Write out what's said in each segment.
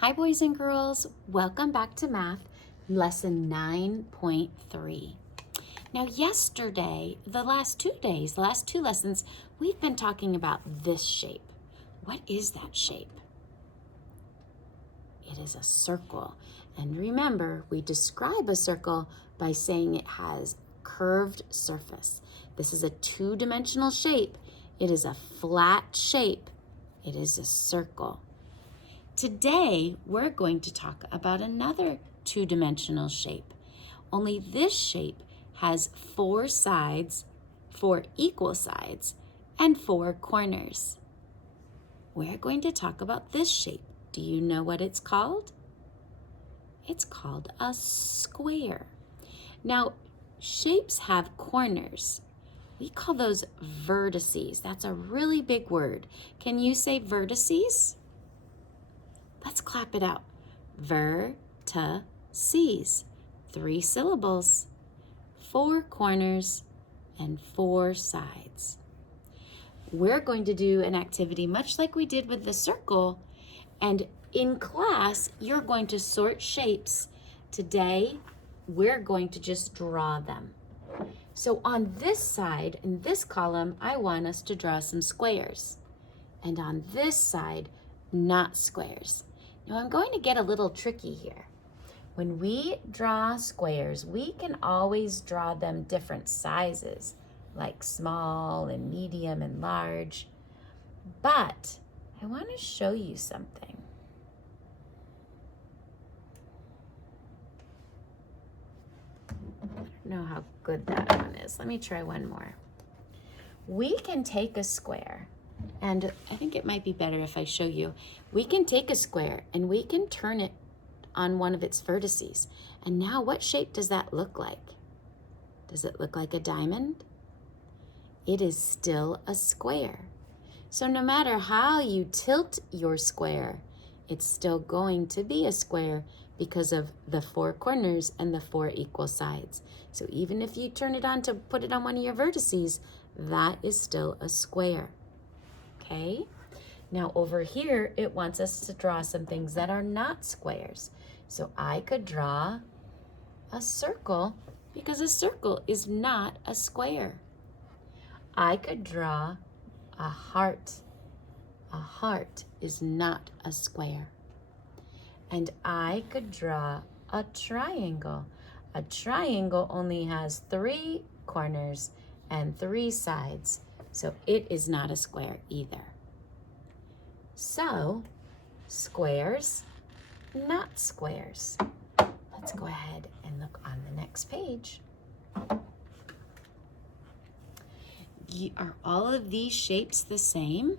Hi boys and girls, welcome back to math, lesson 9.3. Now yesterday, the last two lessons, we've been talking about this shape. What is that shape? It is a circle. And remember, we describe a circle by saying it has curved surface. This is a two-dimensional shape. It is a flat shape. It is a circle. Today, we're going to talk about another two-dimensional shape. Only this shape has four equal sides, and four corners. We're going to talk about this shape. Do you know what it's called? It's called a square. Now, shapes have corners. We call those vertices. That's a really big word. Can you say vertices? Let's clap it out. Vertices. 3 syllables, 4 corners, and 4 sides. We're going to do an activity much like we did with the circle, and in class, you're going to sort shapes. Today, we're going to just draw them. So on this side, in this column, I want us to draw some squares. And on this side, not squares. Now I'm going to get a little tricky here. When we draw squares, we can always draw them different sizes, like small and medium and large. But I want to show you something. I don't know how good that one is. Let me try one more. We can take a square, and I think it might be better if I show you. We can take a square and we can turn it on one of its vertices. And now what shape does that look like? Does it look like a diamond? It is still a square. So no matter how you tilt your square, it's still going to be a square because of the 4 corners and the 4 equal sides. So even if you turn it on to put it on one of your vertices, that is still a square. Okay? Now over here, it wants us to draw some things that are not squares. So I could draw a circle because a circle is not a square. I could draw a heart. A heart is not a square. And I could draw a triangle. A triangle only has 3 corners and 3 sides, so it is not a square either. So, squares, not squares. Let's go ahead and look on the next page. Are all of these shapes the same?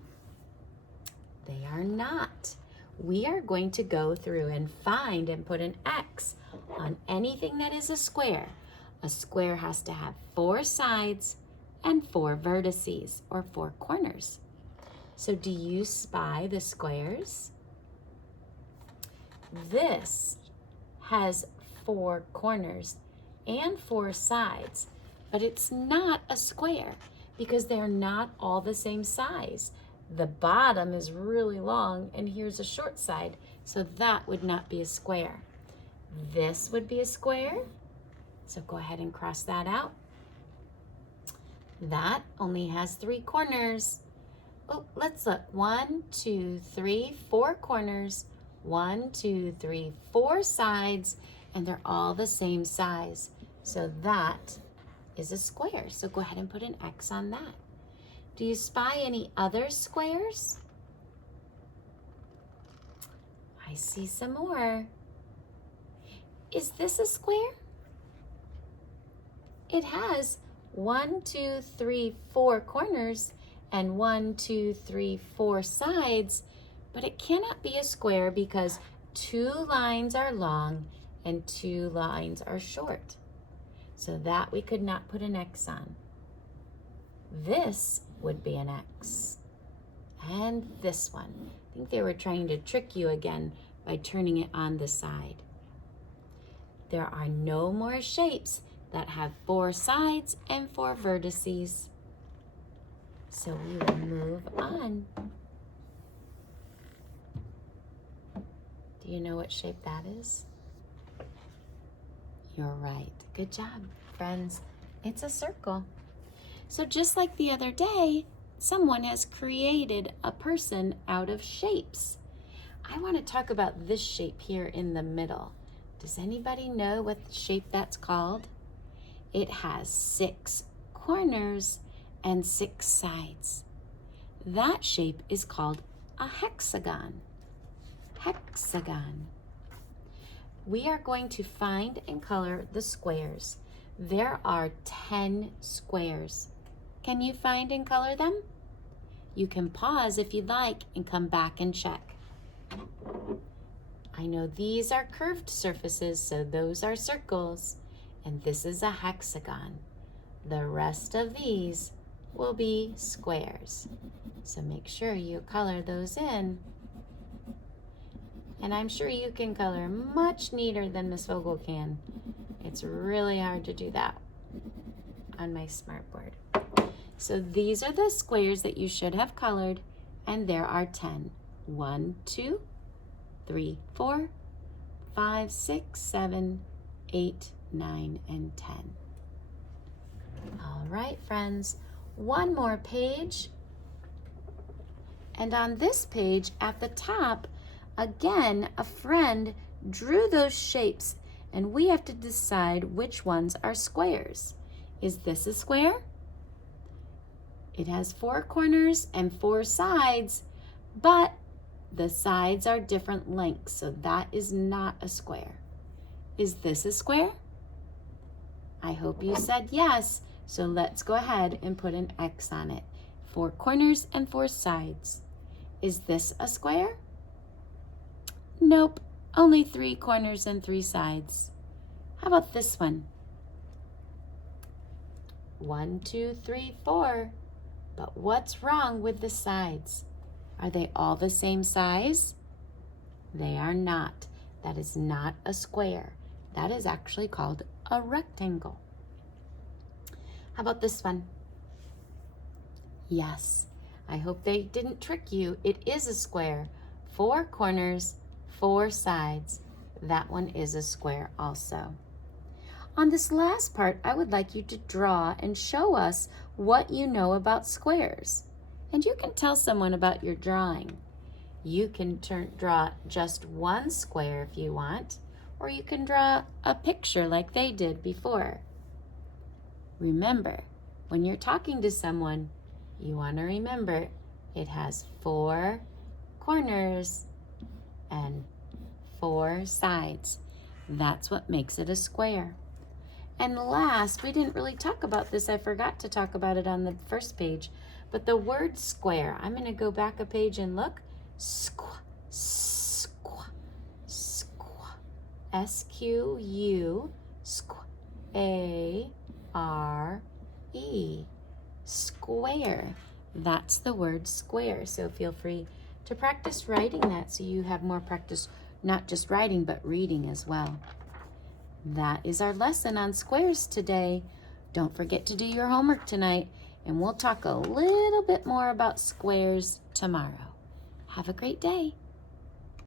They are not. We are going to go through and find and put an X on anything that is a square. A square has to have 4 sides and 4 vertices, or 4 corners. So do you spy the squares? This has 4 corners and 4 sides, but it's not a square because they're not all the same size. The bottom is really long and here's a short side, so that would not be a square. This would be a square, so go ahead and cross that out. That only has 3 corners. Oh, let's look. 1, 2, 3, 4 corners. 1, 2, 3, 4 sides, and they're all the same size. So that is a square. So go ahead and put an X on that. Do you spy any other squares? I see some more. Is this a square? It has 1, 2, 3, 4 corners and 1, 2, 3, 4 sides, but it cannot be a square because 2 lines are long and 2 lines are short. So that we could not put an X on. This would be an X. And this one. I think they were trying to trick you again by turning it on the side. There are no more shapes that have 4 sides and 4 vertices. So we will move on. Do you know what shape that is? You're right. Good job, friends. It's a circle. So just like the other day, someone has created a person out of shapes. I want to talk about this shape here in the middle. Does anybody know what shape that's called? It has 6 corners and 6 sides. That shape is called a hexagon. Hexagon. We are going to find and color the squares. There are 10 squares. Can you find and color them? You can pause if you'd like and come back and check. I know these are curved surfaces, so those are circles, and this is a hexagon. The rest of these will be squares. So make sure you color those in. And I'm sure you can color much neater than Miss Vogel can. It's really hard to do that on my smartboard. So these are the squares that you should have colored, and there are 10. 1, 2, 3, 4, 5, 6, 7, 8, 9, and 10. All right, friends, one more page. And on this page at the top, again, a friend drew those shapes, and we have to decide which ones are squares. Is this a square? It has 4 corners and 4 sides, but the sides are different lengths, so that is not a square. Is this a square? I hope you said yes, so let's go ahead and put an X on it. 4 corners and 4 sides. Is this a square? Nope, only 3 corners and 3 sides. How about this one? 1, 2, 3, 4. But what's wrong with the sides? Are they all the same size? They are not. That is not a square. That is actually called a rectangle. How about this one? Yes, I hope they didn't trick you. It is a square. 4 corners, 4 sides. That one is a square also. On this last part, I would like you to draw and show us what you know about squares. And you can tell someone about your drawing. You can draw just one square if you want, or you can draw a picture like they did before. Remember, when you're talking to someone, you want to remember it has 4 corners and 4 sides. That's what makes it a square. And last, we didn't really talk about this. I forgot to talk about it on the first page, but the word square. I'm going to go back a page and look. Squa, squa, squa. S-Q-U, squa, A-R-E. Square. That's the word square. So feel free to practice writing that so you have more practice, not just writing, but reading as well. That is our lesson on squares today. Don't forget to do your homework tonight, and we'll talk a little bit more about squares tomorrow. Have a great day.